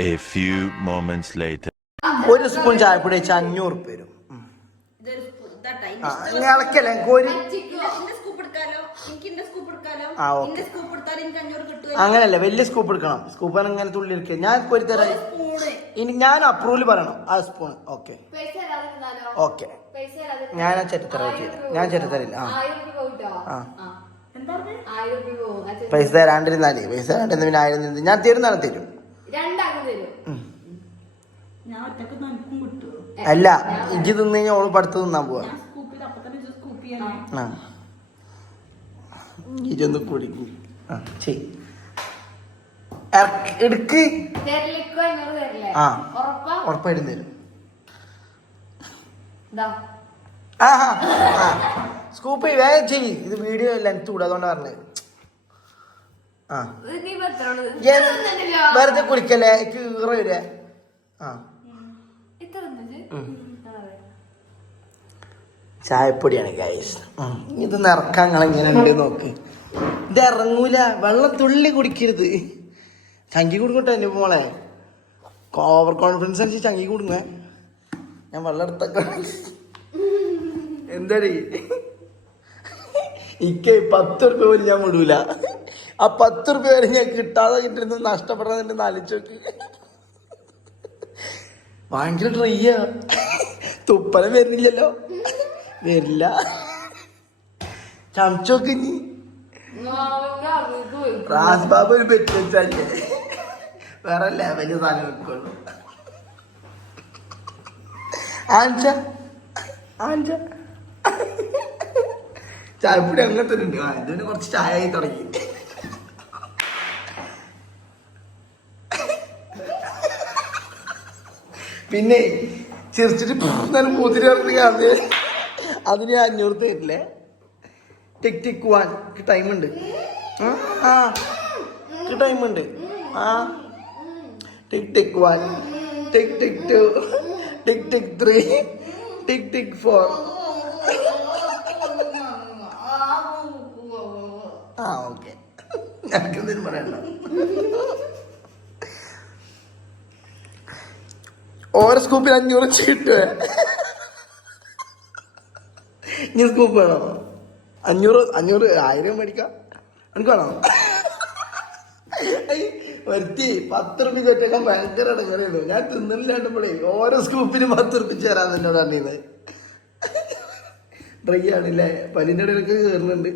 A few moments later. ഒരു spoon ചായപ്പൊടി വെച്ച് 500 വരും. ഇളക്കല്ലേ കോരി. അങ്ങനല്ല, വലിയ സ്കൂപ്പ് എടുക്കണം. സ്കൂപ്പ് ഇങ്ങനെ തുള്ളി എടുക്കുക. ഞാൻ കോരി തരാം. ഇനി ഞാൻ അപ്രൂവൽ പറയണം. ആ സ്പൂൺ ഓക്കെ ഓക്കെ. ഞാൻ ചെറുത്തരില്ല. പൈസ തരാണ്ടിരുന്നാലേ പൈസ തരാണ്ടിരുന്ന പിന്നെ 1000 ഞാൻ തരുന്നാണ് തരും. അല്ല, ഇജ്ജ് തിന്നു കഴിഞ്ഞാൽ ഓള് പടുത്ത് തിന്നാൻ പോവാ. ഇജൊന്ന് കുടിക്കും. എടുക്ക്. ഉറപ്പായിട്ടും തരും. സ്കൂപ്പ് വേഗം ചെയ്യ്. ഇത് വീഡിയോ ലെങ്ത് കൂടെ, അതുകൊണ്ടാ പറഞ്ഞത്. വെറുതെ കുളിക്കല്ലേ, കീറ വരെ. ചായപ്പൊടിയാണ് ഗൈസ്. ഇത് നിറക്കാൻ എങ്ങനെ ഉണ്ട് നോക്ക്. ഇത് ഇറങ്ങൂല. വെള്ളം തുള്ളി കുടിക്കരുത്. ചങ്കി കൊടുക്കട്ടെ എൻ്റെ മോളെ. ഓവർ കോൺഫിഡൻസ് അനുസരിച്ച് ചങ്കി കൊടുങ്ങ. ഞാൻ വെള്ളം എടുത്തൊക്കെ എന്താടി ഇക്ക് 10 ഉറുപ്പ്യ പോലും ഞാൻ വിടൂല. ആ 10 ഉറുപ്പ്യ വരെ ഞാൻ കിട്ടാതെ കിട്ടുന്ന നഷ്ടപ്പെടാതെ നാലിച്ചോക്ക്. ഭയങ്കര ഡ്രൈയാ. തുപ്പലം വരുന്നില്ലല്ലോ. വരില്ല. ചമച്ചോക്ക്. നീ റാസ് ബാബ ഒരു ബെറ്റ് വെച്ചല്ലേ വേറെ ലെവല് സാധനം വെക്കുള്ളൂ. ചായപ്പൊടി അങ്ങനത്തെ ഉണ്ട്. ഇതിന് കുറച്ച് ചായ ആയി തുടങ്ങി. പിന്നെ ചിരിച്ചിട്ട് പൂത്തിരി പറഞ്ഞത് അതിന് 500 തരില്ലേ. ടിക് ടിക് 1 ടൈമുണ്ട്. ടൈമുണ്ട്. ടിക് ടിക് 1, ടിക് ടിക് 2, ടിക് ടിക് 3, ടിക് ടിക് 4. ഓക്കെ. ഞങ്ങൾക്കെന്തെങ്കിലും പറയണ്ട. ഓരോ സ്കൂപ്പിൽ 500 കിട്ടുവേ. ഇനി സ്കൂപ്പ് വേണോ? 500 1000 മേടിക്കാം. എനിക്ക് വേണോ? വരുത്തി 10 ഉറുപ്പ്യ തൊറ്റേക്കാൻ ഭയങ്കര ഇടങ്ങറിയുള്ളൂ. ഞാൻ തിന്നില്ലാണ്ടപ്പോഴേ ഓരോ സ്കൂപ്പിന് 10 ഉറുപ്പ്യ ചേരാൻ എന്നോട് പറഞ്ഞത്. ഡ്രൈ ആണല്ലേ, പല്ലിൻ്റെ ഇടയിലൊക്കെ കയറുന്നുണ്ട്.